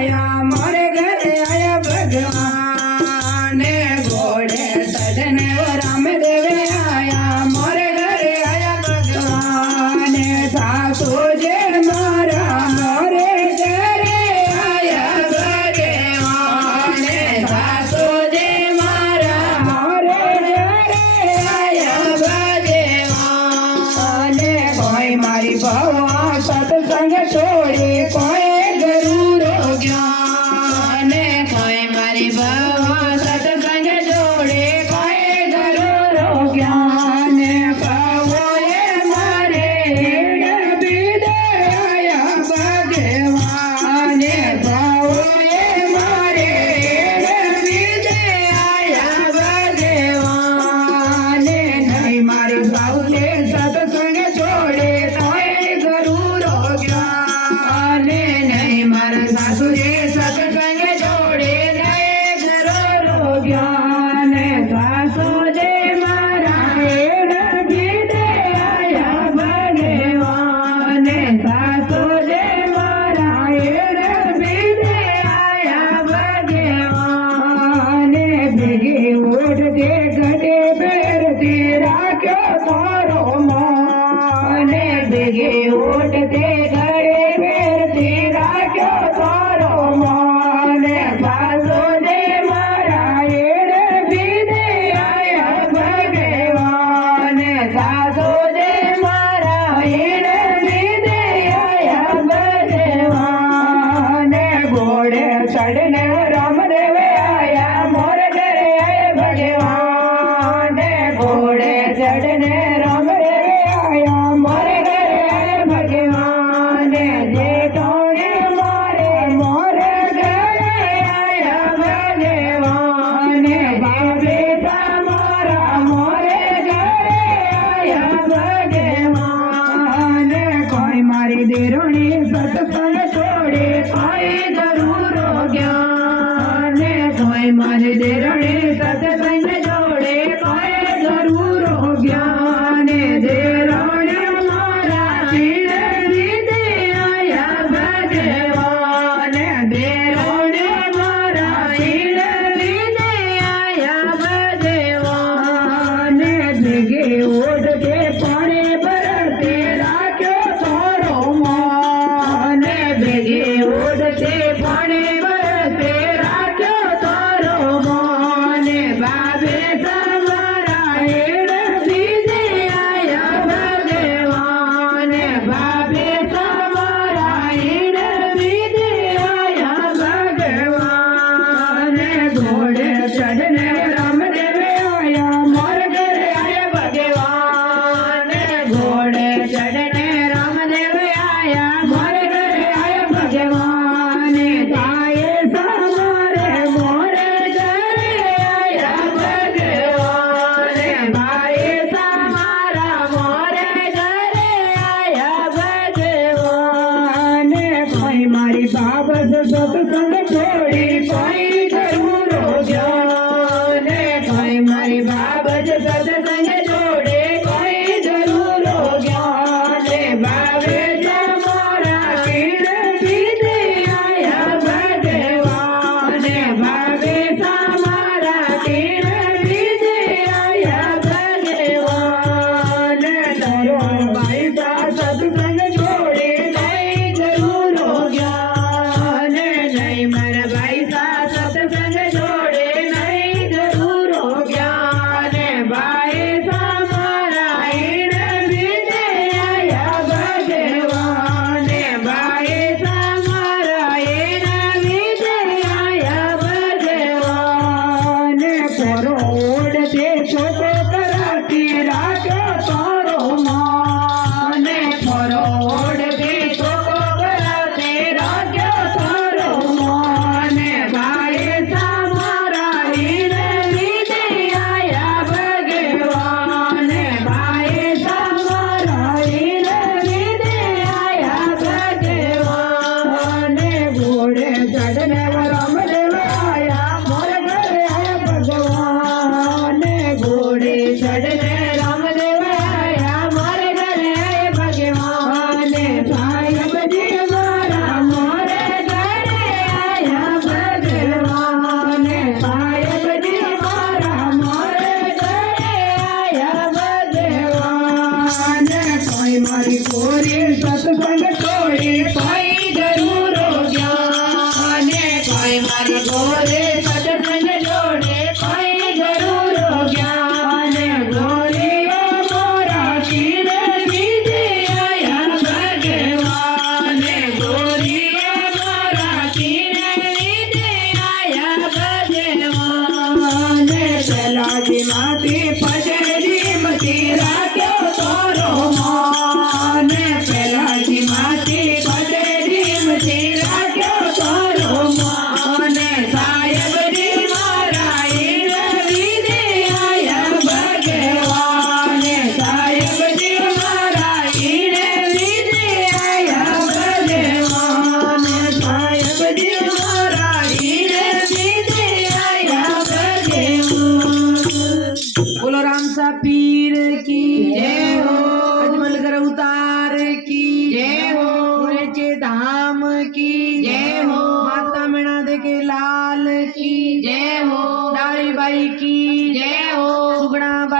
आया मोरे घरे आया भगवान घोड़े चढ़ने वो रामदेव आया मोरे घरे आया भगवान सासू जे मारा मोरे घरे आया भगवान सासू जे मारा मोरे घरे आया भगवान कोई मारी भवा सत्संग छोड़ी कोई गरुड़ो ज्ञान कोई मारी भवा सत्संग जोड़े कोई गरुड़ो ज्ञान पावो ये मारे बीदे आया भगवान पावो ये मारे बीदे आया भगवान नहीं मारी बाउले सत्संग छोड़े कोई गरुड़ो ज्ञान नहीं मारा सासुरे सत्संग जोड़े नहीं गरुड़ो ज्ञान सासु जे मारा बीदे आया भगवान सासु जे मारा बीदे आया भगवान भीगी उठते गड़े पैरती राख्यो तारो मान भीगी उठते गड़े पैरती राख्यो तारो मान सासु जे मारा बीदे आया भगवान सासु जे मारा बीदे आया भगवान घोड़े चढ़ने रामदेव आया मोरे घरे आया भगवान घोड़े चढ़ने रामदेव आया मोरे घरे आया भगवान जेठोने मारे मोरे घरे आया भगवान बाबे मारा मोरे घरे आया भगवान कोई मारी देरोणी सत्संग छोड़े कोई गरुड़ो ज्ञान कोई मारी देरोणी सत्संग जोड़े कोई गरुड़ो ज्ञान देरोणी मारा बीदे आया भगवान देरोणी मारा बीदे आया भगवान भीगे उठ के पानी भरते राख्यो तारो मान भीगे उठ के पानी भरते राख्यो तारो मान बाबे समारा बीदे आया भगवान बाबे समारा बीदे आया भगवान घोड़े चढ़ने रामदेव आया मोरे घरे आया भगवान घोड़े चढ़ने रामदेव आया मोरे घरे आया भगवान ताये समारे मोरे घरे आया भगवान ताये समारा मोरे घरे आया भगवान कोई मारी बाबत सत्संग छोड़ी कोई गरुड़ो ज्ञान कोई मारी बाबत सत्संग जोड़े कोई गरुड़ो ज्ञान बाबे समारा बीदे आया भगवान बाबे समारा बीदे आया भगवान तारो भाई सा सत्संग जोड़े नहीं गरुड़ो ज्ञान नहीं मारा भाई सा सत्संग जोड़े नहीं गरुड़ो ज्ञान भाई समारा बीदे आया भगवान भाई समारा बीदे आया भगवान परो ओढ़ते छोटो कराती राख्यो तारो मान परो ओढ़ते छोटो कराती राख्यो तारो मान भाई समारा बीदे आया भगवान भाई समारा बीदे आया भगवान घोड़े चढ़ने रामदेव आया मोरे घरे आया भगवान घोड़े चढ़ने रामदेव आया मोरे घरे आया भगवान साहेब जी मारा मोरे घरे बोलो रामसा पीर की जय हो। अजमलगर अवतार की जय हो। पुणेचे धाम की जय हो। माता मीणा दे के लाल की जय हो। डाळीबाई की